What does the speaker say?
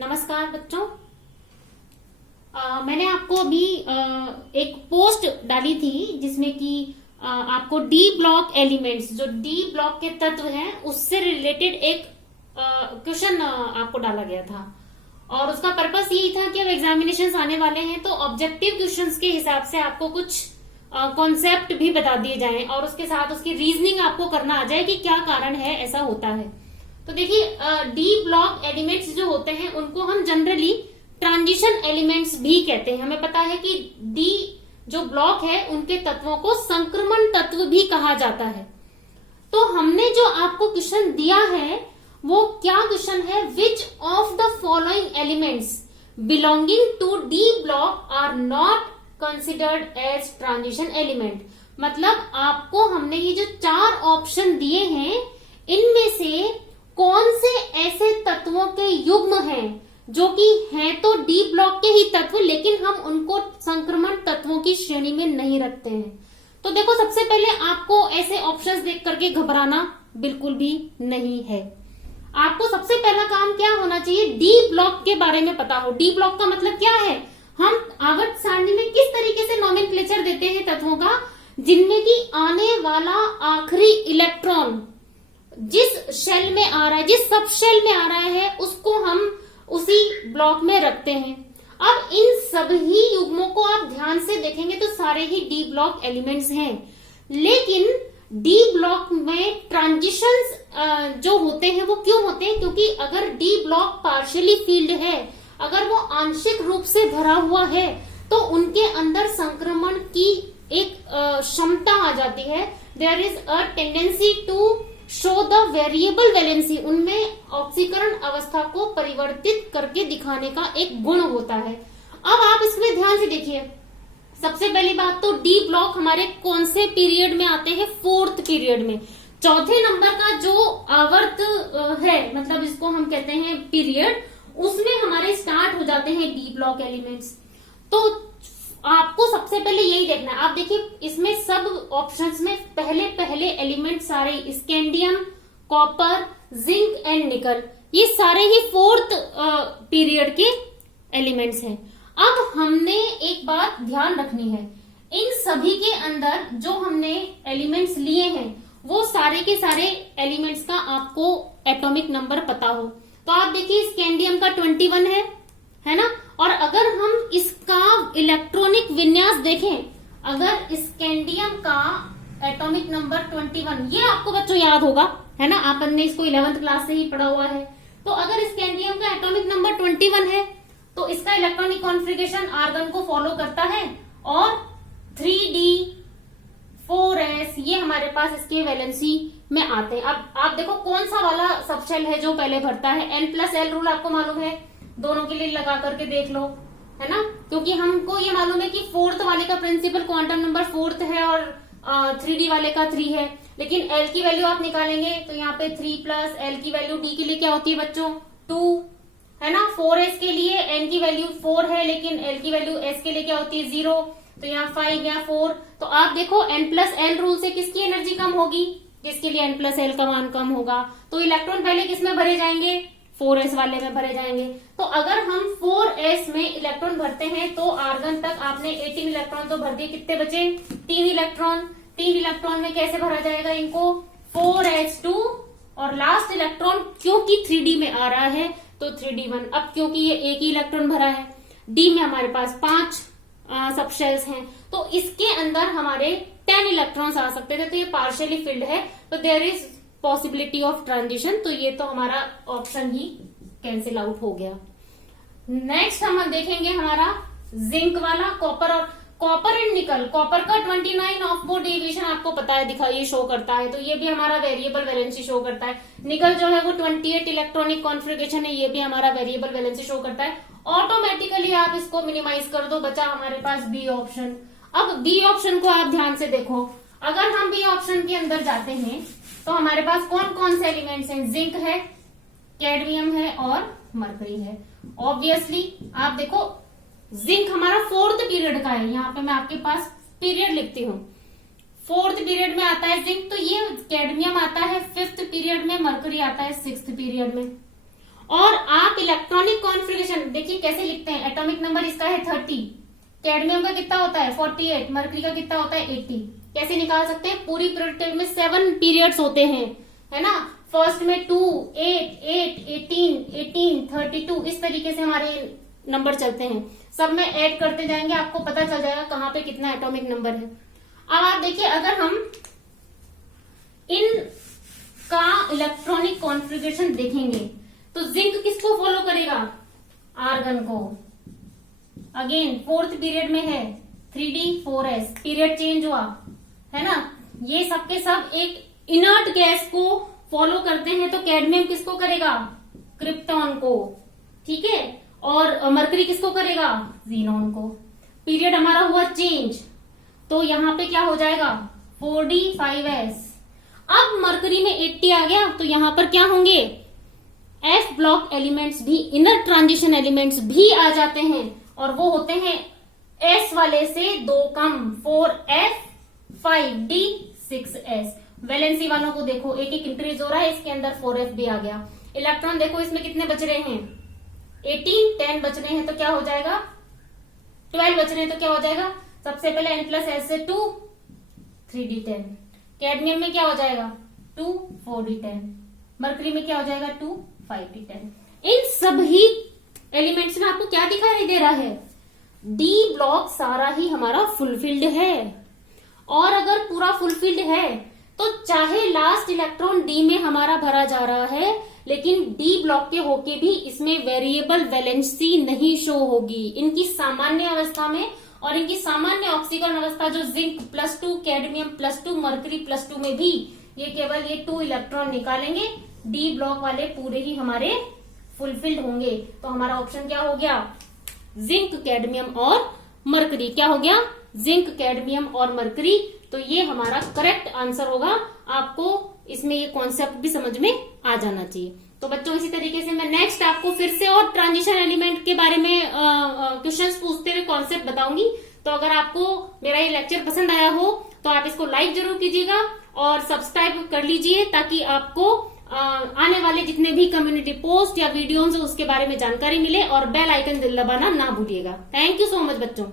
नमस्कार बच्चों। मैंने आपको अभी एक पोस्ट डाली थी जिसमें कि आपको डी ब्लॉक एलिमेंट्स, जो डी ब्लॉक के तत्व हैं, उससे रिलेटेड एक क्वेश्चन आपको डाला गया था। और उसका पर्पस यही था कि अब एग्जामिनेशंस आने वाले हैं तो ऑब्जेक्टिव क्वेश्चंस के हिसाब से आपको कुछ कॉन्सेप्ट भी बता दिए जाएं और उसके साथ उसकी रीजनिंग आपको करना आ जाए कि क्या कारण है ऐसा होता है। तो देखिए, डी ब्लॉक एलिमेंट्स जो होते हैं उनको हम जनरली ट्रांजिशन एलिमेंट्स भी कहते हैं। हमें पता है कि डी जो ब्लॉक है उनके तत्वों को संक्रमण तत्व भी कहा जाता है। तो हमने जो आपको क्वेश्चन दिया है वो क्या क्वेश्चन है, which of the following elements belonging to D block are not considered as transition element. मतलब आपको हमने ये जो चार ऑप्शन दिए हैं इनमें से कौन से ऐसे तत्वों के युग्म हैं जो कि हैं तो डी ब्लॉक के ही तत्व, लेकिन हम उनको संक्रमण तत्वों की श्रेणी में नहीं रखते हैं। तो देखो, सबसे पहले आपको ऐसे ऑप्शंस देख करके घबराना बिल्कुल भी नहीं है। आपको सबसे पहला काम क्या होना चाहिए, डी ब्लॉक के बारे में पता हो। डी ब्लॉक का मतलब क्या है, हम आवर्त सारणी में किस तरीके से नोमेनक्लेचर देते हैं तत्वों का, जिनमें कि आने वाला आखिरी इलेक्ट्रॉन जिस शेल में आ रहा है, जिस सब शेल में आ रहा है, उसको हम उसी ब्लॉक में रखते हैं। अब इन सभी युग्मों को आप ध्यान से देखेंगे तो सारे ही डी ब्लॉक एलिमेंट्स हैं, लेकिन डी ब्लॉक में ट्रांजिशंस जो होते हैं वो क्यों होते हैं, क्योंकि अगर डी ब्लॉक पार्शियली फील्ड है, अगर वो आंशिक रूप से भरा हुआ है, तो उनके अंदर संक्रमण की एक क्षमता आ जाती है। There is a tendency to show the variable valency, उनमें ऑक्सीकरण अवस्था को परिवर्तित करके दिखाने का एक गुण होता है। अब आप इसमें ध्यान से देखिए, सबसे पहली बात तो डी ब्लॉक हमारे कौन से पीरियड में आते हैं, फोर्थ पीरियड में। चौथे नंबर का जो आवर्त है, मतलब इसको हम कहते हैं पीरियड, उसमें हमारे स्टार्ट हो जाते हैं डी ब्लॉक एलिमेंट्स। तो आपको सबसे पहले यही देखना है। आप देखिए, इसमें सब ऑप्शंस में पहले पहले एलिमेंट सारे स्कैंडियम, कॉपर, जिंक एंड निकल, ये सारे ही फोर्थ पीरियड के एलिमेंट्स हैं। अब हमने एक बात ध्यान रखनी है, इन सभी के अंदर जो हमने एलिमेंट्स लिए हैं वो सारे के सारे एलिमेंट्स का आपको एटॉमिक नंबर पता हो। तो आप देखिए, स्कैंडियम का 21 है ना, और अगर हम इसका इलेक्ट्रॉनिक विन्यास देखें, अगर स्कैंडियम का एटॉमिक नंबर 21, ये आपको बच्चों याद होगा, है ना, आपने इसको 11th क्लास से ही पढ़ा हुआ है। तो अगर स्कैंडियम का एटॉमिक नंबर 21 है तो इसका इलेक्ट्रॉनिक कॉन्फ़िगरेशन आर्गन को फॉलो करता है, और 3d 4s ये हमारे पास इसके वैलेंसी में आते हैं। अब आप देखो कौन सा वाला सबशेल है जो पहले भरता है, n+l रूल आपको मालूम है, दोनों के लिए लगा करके देख लो, है ना, क्योंकि हमको ये मालूम है कि फोर्थ वाले का प्रिंसिपल क्वांटम नंबर फोर्थ है और 3d वाले का 3 है, लेकिन l की वैल्यू आप निकालेंगे तो यहाँ पे 3 प्लस l की वैल्यू d के लिए क्या होती है बच्चों, 2, है ना। 4s के लिए n की वैल्यू 4 है, लेकिन l की वैल्यू s के लिए क्या होती है, 0, तो यहाँ 5 या 4। तो आप देखो n+l रूल से किसकी एनर्जी कम होगी, जिसके लिए n+l का मान कम होगा। तो इलेक्ट्रॉन पहले किसमें भरे जाएंगे, 4s वाले में भरे जाएंगे। तो अगर हम 4s में इलेक्ट्रॉन भरते हैं तो आर्गन तक आपने 18 इलेक्ट्रॉन तो भर दिए, कितने बचे, 3 इलेक्ट्रॉन। 3 इलेक्ट्रॉन में कैसे भरा जाएगा इनको, 4s2, और लास्ट इलेक्ट्रॉन क्योंकि 3d में आ रहा है तो 3d1। अब क्योंकि ये एक ही इलेक्ट्रॉन भरा है, d में हमारे पास 5 सबशेल्स हैं, तो इसके अंदर हमारे 10 इलेक्ट्रॉन्स आ सकते थे, तो ये पार्शियली फिल्ड है, तो there is possibility of transition. तो ये तो हमारा ऑप्शन ही कैंसिल आउट हो गया। नेक्स्ट हम देखेंगे हमारा जिंक वाला, कॉपर एंड निकल। कॉपर का 29 ऑफ बोर्ड डेविएशन आपको पता है, दिखाइए शो करता है, तो ये भी हमारा वेरिएबल वैलेंसी शो करता है। निकल जो है वो 28 इलेक्ट्रॉनिक कॉन्फ़िगरेशन है, ये भी हमारा वेरिएबल वैलेंसी शो करता है। ऑटोमेटिकली आप इसको मिनिमाइज कर दो, बचा हमारे पास बी ऑप्शन। अब बी ऑप्शन को आप ध्यान से देखो, अगर हम बी ऑप्शन के अंदर जाते हैं तो हमारे पास कौन कौन से एलिमेंट्स हैं, जिंक है, कैडमियम है और मरकरी है। ऑब्वियसली आप देखो, जिंक हमारा फोर्थ पीरियड का है, यहाँ पे मैं आपके पास पीरियड लिखती हूँ, फोर्थ पीरियड में आता है जिंक, तो ये कैडमियम आता है 5th पीरियड में, मरकरी आता है 6th पीरियड में। और आप इलेक्ट्रॉनिक कॉन्फ़िगरेशन देखिए कैसे लिखते हैं। एटॉमिक नंबर इसका है 30, कैडमियम का कितना होता है 48, मरकरी का कितना होता है 80। कैसे निकाल सकते हैं? पूरी पीरियड में 7 पीरियड्स होते हैं, है ना। फर्स्ट में 2, 8, 8, 18, 18, 32, इस तरीके से हमारे नंबर चलते हैं। सब में ऐड करते जाएंगे, आपको पता चल जाएगा कहाँ पे कितना एटॉमिक नंबर है। अब आप देखिए, अगर हम इन का इलेक्ट्रॉनिक कॉन्फ़िगरेशन देखेंगे तो जिंक किसको फॉलो करेगा? आर्गन को। अगेन 4th पीरियड में है 3D4S, पीरियड चेंज हुआ, है ना। ये सबके सब एक इनर्ट गैस को फॉलो करते हैं। तो कैडमियम किसको करेगा? क्रिप्टॉन को, ठीक है। और मरकरी किसको करेगा? जीनॉन को। पीरियड हमारा हुआ चेंज, तो यहां पे क्या हो जाएगा? 4D5S। अब मरकरी में 80 आ गया, तो यहां पर क्या होंगे? F ब्लॉक एलिमेंट्स भी, इनर ट्रांजिशन एलिमेंट्स भी आ जाते हैं, और वो होते हैं S वाले से 2 कम, 4F, 5D, 6S। वैलेंसी वालों को देखो, एक एक इंक्रीज हो रहा है, इसके अंदर 4F भी आ गया। इलेक्ट्रॉन देखो इसमें कितने बच रहे हैं? 18, 10 बच रहे हैं, तो क्या हो जाएगा? 12 बच रहे हैं, तो क्या हो जाएगा? सबसे पहले N+S से 2, 3D10। कैडमियम में क्या हो जाएगा? 2, 4D10। मरकरी में क्या हो जाएगा? 2, 5D10। इन सभी एलिमेंट्स में आपको क्या दिखाई दे रहा है? डी ब्लॉक सारा ही हमारा फुलफिल्ड है। और अगर पूरा फुलफिल्ड है तो चाहे लास्ट इलेक्ट्रॉन डी में हमारा भरा जा रहा है, लेकिन डी ब्लॉक के होके भी इसमें वेरिएबल वैलेंसी नहीं शो होगी। इनकी सामान्य अवस्था में और इनकी सामान्य ऑक्सीकरण अवस्था जो जिंक +2, कैडमियम +2, मरकरी +2 में भी ये केवल ये 2 इलेक्ट्रॉन निकालेंगे। डी ब्लॉक वाले पूरे ही हमारे फुलफिल्ड होंगे। तो हमारा ऑप्शन क्या हो गया? जिंक, कैडमियम और मरकरी। क्या हो गया? जिंक, कैडमियम और मरकरी। तो ये हमारा करेक्ट आंसर होगा। आपको इसमें ये कॉन्सेप्ट भी समझ में आ जाना चाहिए। तो बच्चों, इसी तरीके से मैं नेक्स्ट आपको फिर से और ट्रांजिशन एलिमेंट के बारे में क्वेश्चंस पूछते हुए कॉन्सेप्ट बताऊंगी। तो अगर आपको मेरा ये लेक्चर पसंद आया हो तो आप इसको लाइक जरूर कीजिएगा और सब्सक्राइब कर लीजिए, ताकि आपको आने वाले जितने भी कम्युनिटी पोस्ट या वीडियोस उसके बारे में जानकारी मिले। और बेल आइकन दबाना ना भूलिएगा। थैंक यू सो मच बच्चों।